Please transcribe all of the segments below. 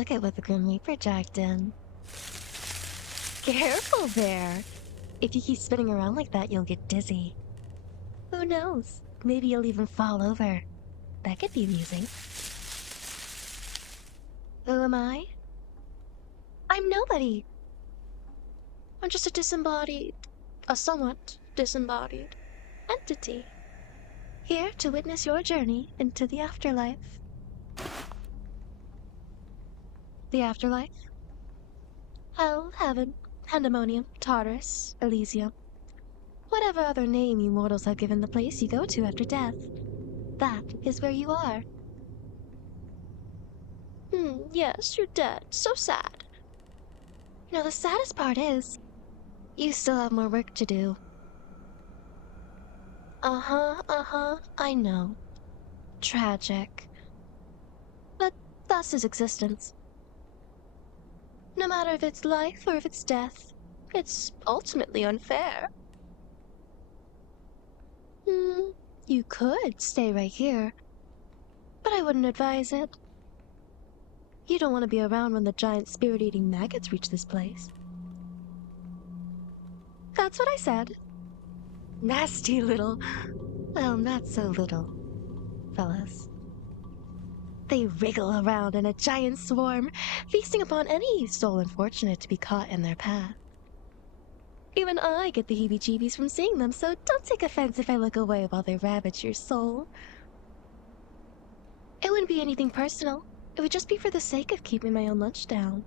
Look at what the Grim Reaper jacked in. Careful there! If you keep spinning around like that, you'll get dizzy. Who knows? Maybe you'll even fall over. That could be amusing. Who am I? I'm nobody. I'm just a somewhat disembodied entity. Here to witness your journey into the afterlife. The afterlife? Hell, heaven, pandemonium, Tartarus, Elysium. Whatever other name you mortals have given the place you go to after death, that is where you are. Yes, you're dead. So sad. You know, the saddest part is, you still have more work to do. I know. Tragic. But thus is existence. No matter if it's life or if it's death, it's ultimately unfair. You could stay right here, but I wouldn't advise it. You don't want to be around when the giant spirit-eating maggots reach this place. That's what I said. Nasty little... well, not so little, fellas. They wriggle around in a giant swarm, feasting upon any soul unfortunate to be caught in their path. Even I get the heebie-jeebies from seeing them, so don't take offense if I look away while they ravage your soul. It wouldn't be anything personal. It would just be for the sake of keeping my own lunch down.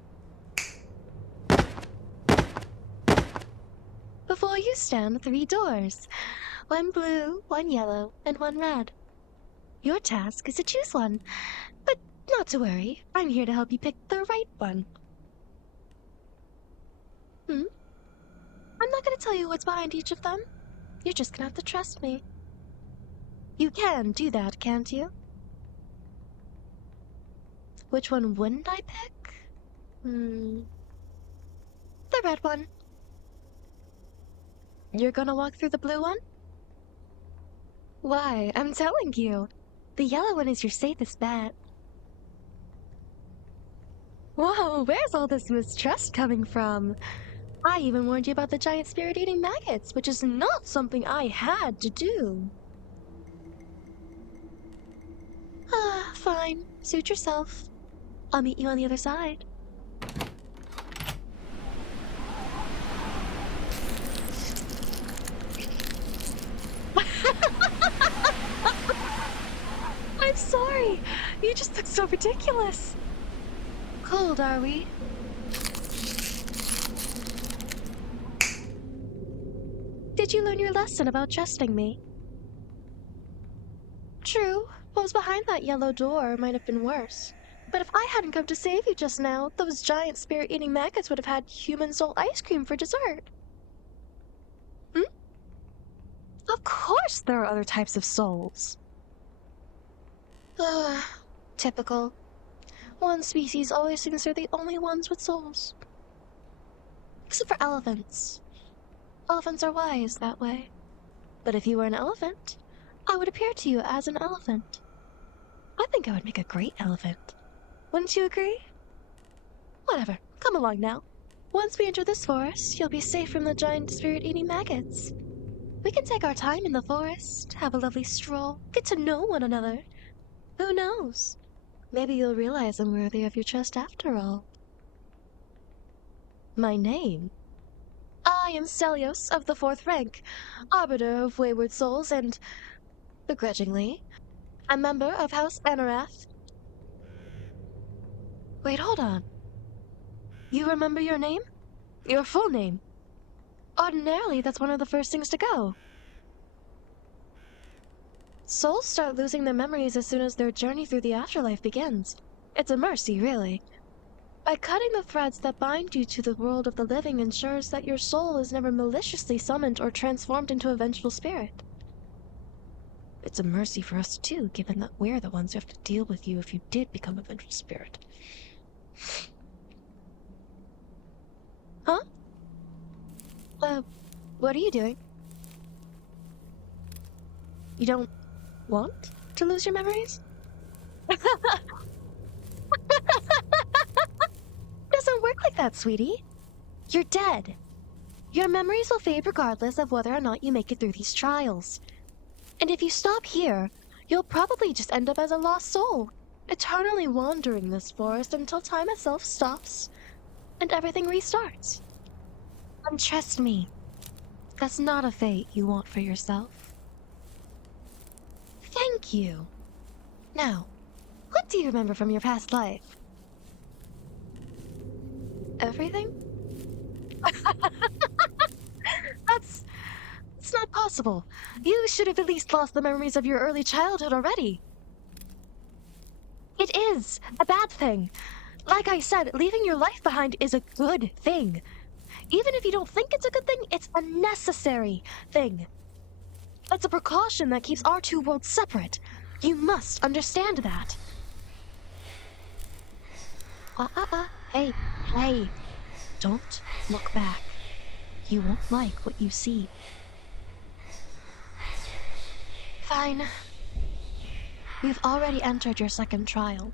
Before you stand 3 doors. 1 blue, 1 yellow, and 1 red. Your task is to choose one, but not to worry. I'm here to help you pick the right one. I'm not going to tell you what's behind each of them. You're just going to have to trust me. You can do that, can't you? Which one wouldn't I pick? The red one. You're gonna walk through the blue one? Why, I'm telling you. The yellow one is your safest bet. Whoa, where's all this mistrust coming from? I even warned you about the giant spirit-eating maggots, which is not something I had to do. Fine. Suit yourself. I'll meet you on the other side. I'm sorry. You just look so ridiculous. Cold, are we? Did you learn your lesson about trusting me? True. What was behind that yellow door might have been worse. But if I hadn't come to save you just now, those giant spirit-eating maggots would have had human soul ice cream for dessert. Of course there are other types of souls. Typical. One species always thinks they're the only ones with souls. Except for elephants. Elephants are wise that way. But if you were an elephant, I would appear to you as an elephant. I think I would make a great elephant. Wouldn't you agree? Whatever, come along now. Once we enter this forest, you'll be safe from the giant spirit-eating maggots. We can take our time in the forest, have a lovely stroll, get to know one another. Who knows? Maybe you'll realize I'm worthy of your trust after all. My name? I am Stelios of the 4th rank, arbiter of wayward souls and, begrudgingly, a member of House Anorath. Wait, hold on. You remember your name? Your full name? Ordinarily, that's one of the first things to go. Souls start losing their memories as soon as their journey through the afterlife begins. It's a mercy, really. By cutting the threads that bind you to the world of the living ensures that your soul is never maliciously summoned or transformed into a vengeful spirit. It's a mercy for us too, given that we're the ones who have to deal with you if you did become a vengeful spirit. Huh? What are you doing? You don't want to lose your memories? that, sweetie. You're dead. Your memories will fade regardless of whether or not you make it through these trials. And if you stop here, you'll probably just end up as a lost soul, eternally wandering this forest until time itself stops and everything restarts. And trust me, that's not a fate you want for yourself. Thank you. Now, what do you remember from your past life? Everything? That's not possible. You should have at least lost the memories of your early childhood already. It is a bad thing. Like I said, leaving your life behind is a good thing. Even if you don't think it's a good thing, it's a necessary thing. It's a precaution that keeps our two worlds separate. You must understand that. Hey. Don't look back. You won't like what you see. Fine. We've already entered your second trial.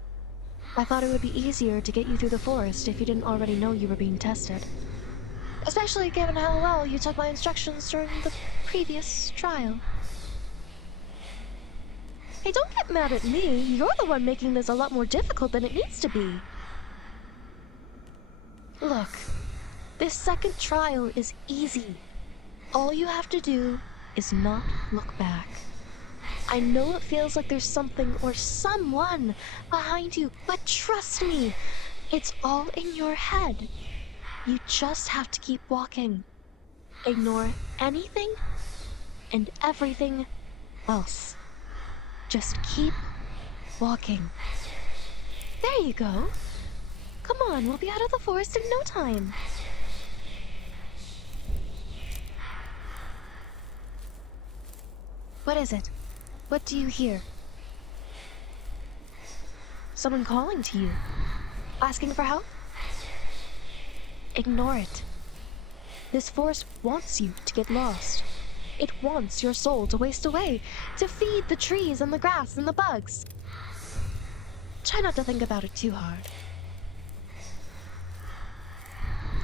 I thought it would be easier to get you through the forest if you didn't already know you were being tested. Especially given how well you took my instructions during the previous trial. Hey, don't get mad at me. You're the one making this a lot more difficult than it needs to be. Look, this second trial is easy. All you have to do is not look back. I know it feels like there's something or someone behind you, but trust me, it's all in your head. You just have to keep walking. Ignore anything and everything else. Just keep walking. There you go. Come on, we'll be out of the forest in no time. What is it? What do you hear? Someone calling to you. Asking for help? Ignore it. This forest wants you to get lost. It wants your soul to waste away, to feed the trees and the grass and the bugs. Try not to think about it too hard.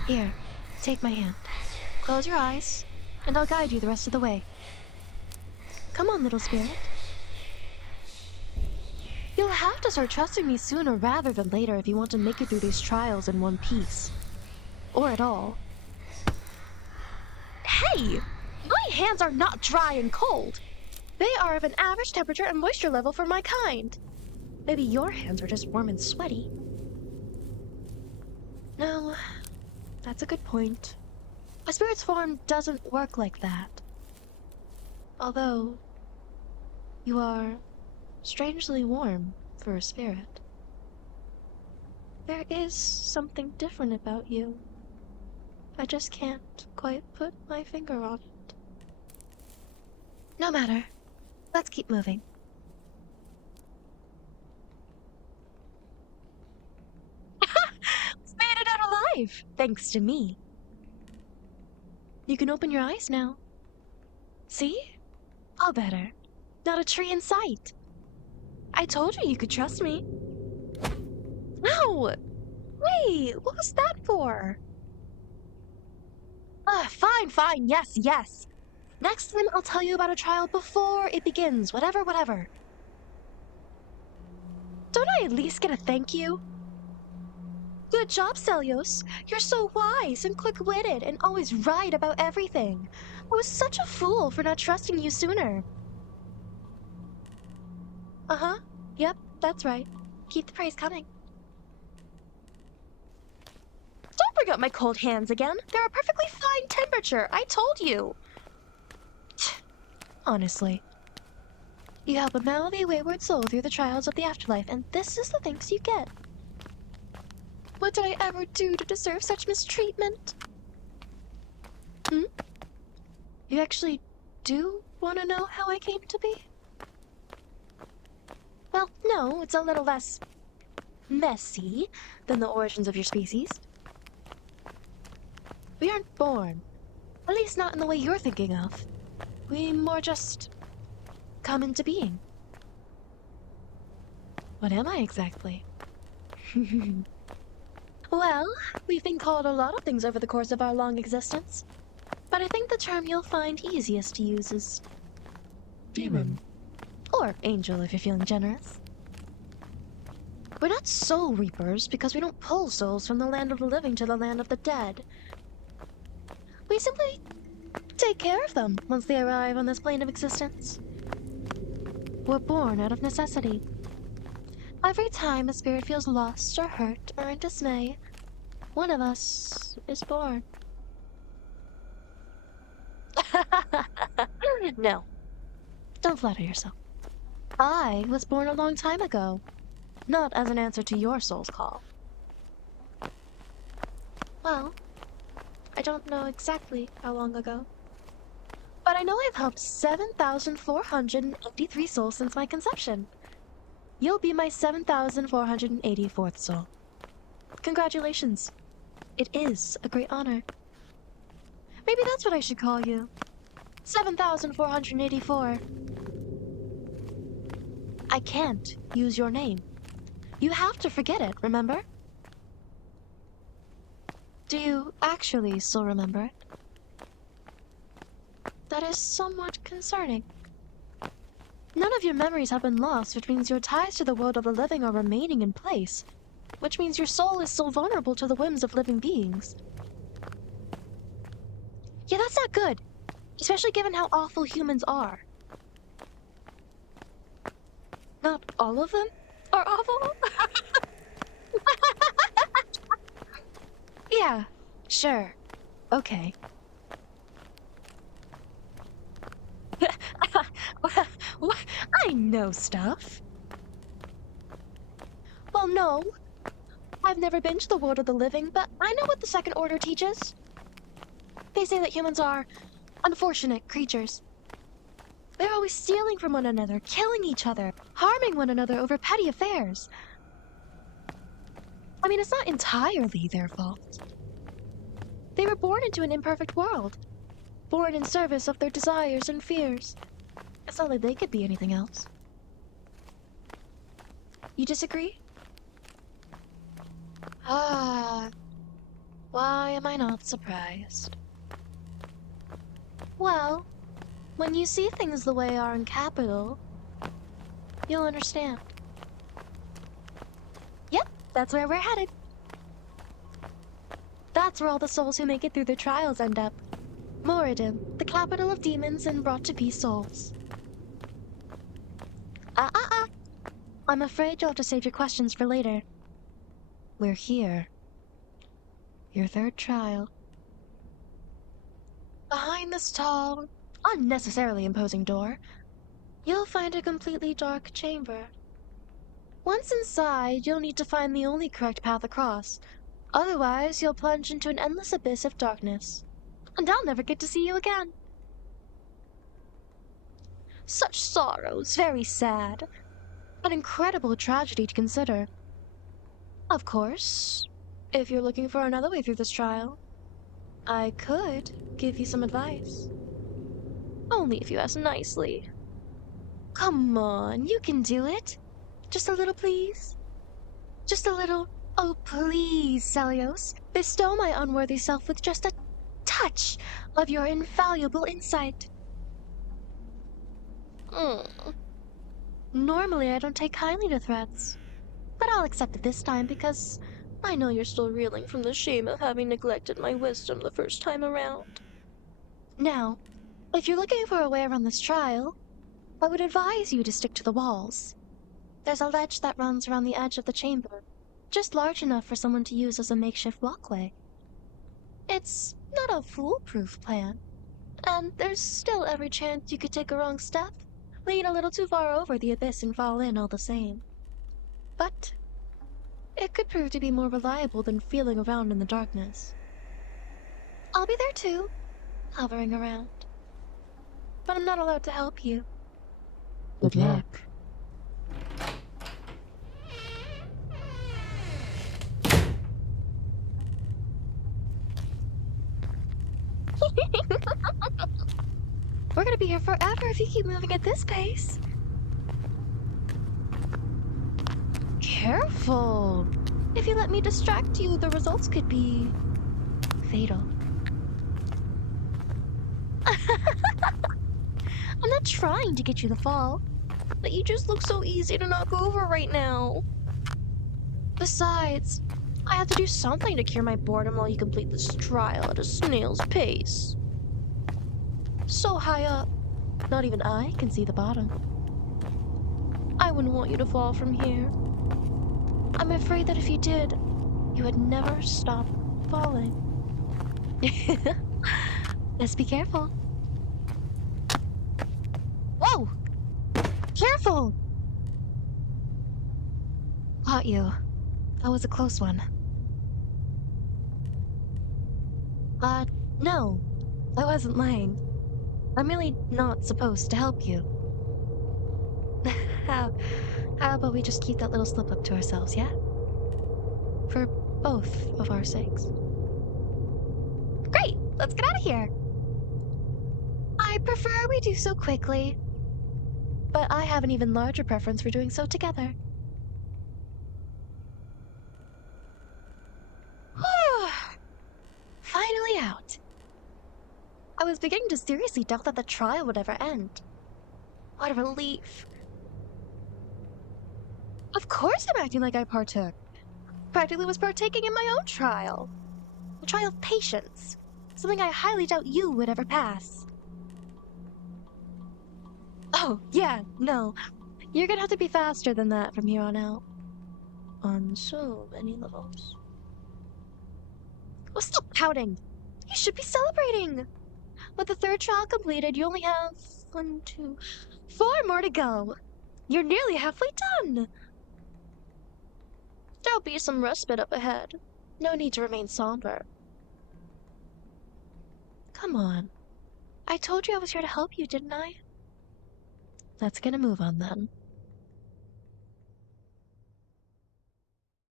Here, take my hand. Close your eyes, and I'll guide you the rest of the way. Come on, little spirit. You'll have to start trusting me sooner rather than later if you want to make it through these trials in one piece. Or at all. Hey! My hands are not dry and cold. They are of an average temperature and moisture level for my kind. Maybe your hands are just warm and sweaty. No, that's a good point. A spirit's form doesn't work like that. Although, you are strangely warm for a spirit. There is something different about you. I just can't quite put my finger on it. No matter. Let's keep moving. We've made it out alive, thanks to me. You can open your eyes now. See? All better. Not a tree in sight. I told you could trust me. No! Wait, what was that for? Fine, yes. Next time I'll tell you about a trial before it begins, whatever. Don't I at least get a thank you? Good job, Celios. You're so wise and quick-witted and always right about everything. I was such a fool for not trusting you sooner. Uh-huh. Yep, that's right. Keep the praise coming. Don't bring up my cold hands again. They're a perfectly fine temperature. I told you. Honestly. You help a mouthy, wayward soul through the trials of the afterlife, and this is the thanks you get. What did I ever do to deserve such mistreatment? You actually do want to know how I came to be? Well, no, it's a little less messy than the origins of your species. We aren't born. At least not in the way you're thinking of. We more just come into being. What am I exactly? Well, we've been called a lot of things over the course of our long existence. But I think the term you'll find easiest to use is Demon. or angel if you're feeling generous. We're not soul reapers because we don't pull souls from the land of the living to the land of the dead. We simply take care of them once they arrive on this plane of existence. We're born out of necessity. Every time a spirit feels lost or hurt or in dismay, one of us is born. No, don't flatter yourself. I was born a long time ago, not as an answer to your soul's call. Well, I don't know exactly how long ago, but I know I've helped 7,483 souls since my conception. You'll be my 7,484th soul. Congratulations. It is a great honor. Maybe that's what I should call you. 7,484. I can't use your name. You have to forget it, remember? Do you actually still remember it? That is somewhat concerning. None of your memories have been lost, which means your ties to the world of the living are remaining in place, which means your soul is still vulnerable to the whims of living beings. Yeah, that's not good, especially given how awful humans are. Not all of them are awful? Yeah, sure. Okay. I know stuff. Well, no. I've never been to the world of the living, but I know what the Second Order teaches. They say that humans are unfortunate creatures. They're always stealing from one another, killing each other, harming one another over petty affairs. I mean, it's not entirely their fault. They were born into an imperfect world, born in service of their desires and fears. It's not like they could be anything else. You disagree? Ah, why am I not surprised? Well, when you see things the way they are in Capital, you'll understand. Yep, that's where we're headed. That's where all the souls who make it through their trials end up. Moradin, the capital of demons and brought to be souls. I'm afraid you'll have to save your questions for later. We're here. Your third trial. Behind this tall, unnecessarily imposing door, you'll find a completely dark chamber. Once inside, you'll need to find the only correct path across. Otherwise, you'll plunge into an endless abyss of darkness. And I'll never get to see you again. Such sorrows, very sad. An incredible tragedy to consider. Of course, if you're looking for another way through this trial, I could give you some advice. Only if you ask nicely. Come on, you can do it. Just a little, please. Just a little, oh please, Celios. Bestow my unworthy self with just a touch of your invaluable insight. Normally, I don't take kindly to threats, but I'll accept it this time because I know you're still reeling from the shame of having neglected my wisdom the first time around. Now, if you're looking for a way around this trial, I would advise you to stick to the walls. There's a ledge that runs around the edge of the chamber, just large enough for someone to use as a makeshift walkway. It's not a foolproof plan, and there's still every chance you could take a wrong step, lean a little too far over the abyss and fall in all the same. But it could prove to be more reliable than feeling around in the darkness. I'll be there too, hovering around. But I'm not allowed to help you. Good luck. We're gonna be here forever if you keep moving at this pace. Careful. If you let me distract you, the results could be fatal. I'm not trying to get you to fall, but you just look so easy to knock over right now. Besides, I have to do something to cure my boredom while you complete this trial at a snail's pace. So high up, not even I can see the bottom. I wouldn't want you to fall from here. I'm afraid that if you did, you would never stop falling. Just be careful. Whoa! Careful! Caught you. That was a close one. No. I wasn't lying. I'm really not supposed to help you. How about we just keep that little slip up to ourselves, yeah? For both of our sakes. Great! Let's get out of here! I prefer we do so quickly, but I have an even larger preference for doing so together. Finally out. I was beginning to seriously doubt that the trial would ever end. What a relief. Of course I'm acting like I partook. Practically was partaking in my own trial. A trial of patience. Something I highly doubt you would ever pass. Oh, yeah, no. You're gonna have to be faster than that from here on out. On so many levels. Oh, stop pouting! You should be celebrating! With the third trial completed, you only have 1, 2, 4 more to go. You're nearly halfway done. There'll be some respite up ahead. No need to remain somber. Come on. I told you I was here to help you, didn't I? Let's get a move on then.